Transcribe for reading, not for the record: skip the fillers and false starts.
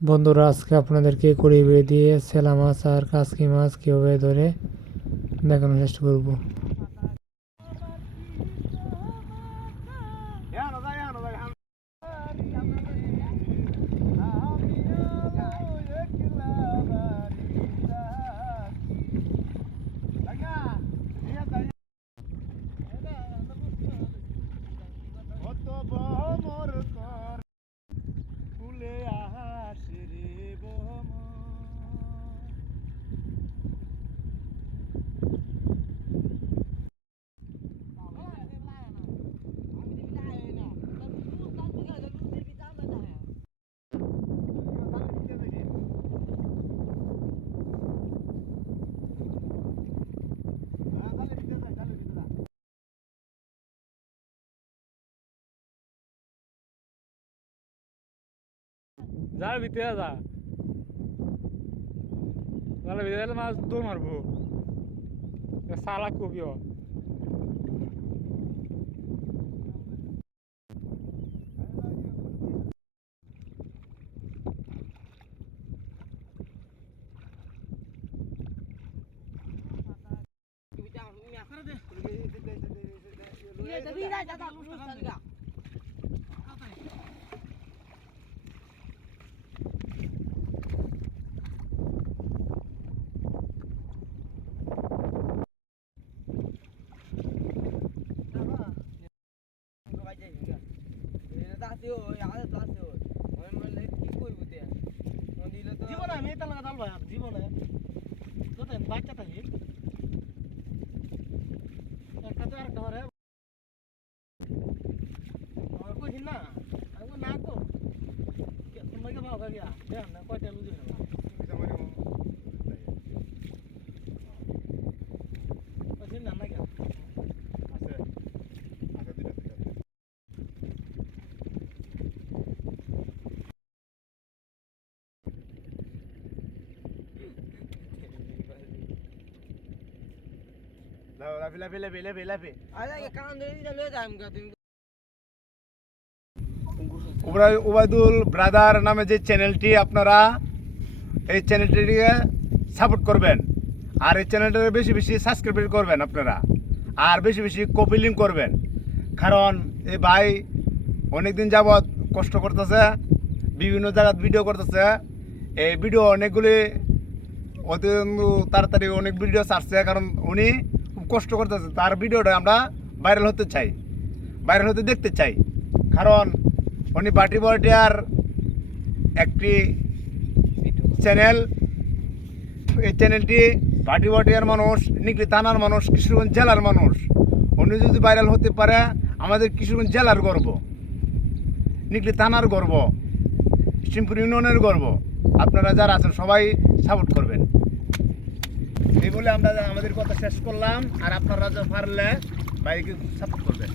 বন্ধুরা, আজকে আপনাদেরকে কড়ি দিয়ে সেলা মাছ আর কাসকি মাছ কীভাবে ধরে দেখানোর চেষ্টা করব। যার ভিতরে যা জালের ভিতরে গেলে মাছ দৌড় মারবো সালা কবিও জীবনে আমি এটা লাগা ডালবা জীবনে যতদিন বাচ্চা থাকি একটা তো আরেকটা হরে আমার কইছিস না আমি না কো তোমাকে ভাও গিয়া দেখ না কয়টা লুজি হলো কইছিস না না কেন উবাইদুল ব্রাদার নামে যে চ্যানেলটি, আপনারা এই চ্যানেলটিকে সাপোর্ট করবেন আর এই চ্যানেলটাকে বেশি বেশি সাবস্ক্রাইব করবেন আপনারা, আর বেশি বেশি কপি লিঙ্ক করবেন। কারণ এই ভাই অনেকদিন যাবৎ কষ্ট করতেছে, বিভিন্ন জায়গায় ভিডিও করতেছে। এই ভিডিও অনেকগুলি অতি তাড়াতাড়ি অনেক ভিডিও ছাড়ছে, কারণ উনি খুব কষ্ট করতেছে। তার ভিডিওটা আমরা ভাইরাল হতে চাই, ভাইরাল হতে দেখতে চাই। কারণ উনি বাটি বটিয়ার একটি চ্যানেল, এই চ্যানেলটি বাটি বটিয়ার মানুষ, নিকলি থানার মানুষ, কিশোরগঞ্জ জেলার মানুষ। উনি যদি ভাইরাল হতে পারে আমাদের কিশোরগঞ্জ জেলার গর্ব, নিকলি থানার গর্ব, সিমপুর ইউনিয়নের গর্ব। আপনারা যারা আছেন সবাই সাপোর্ট করবেন। এই বলে আমরা আমাদের কথা শেষ করলাম, আর আপনারা পারলে ভাইকে সাপোর্ট করবেন।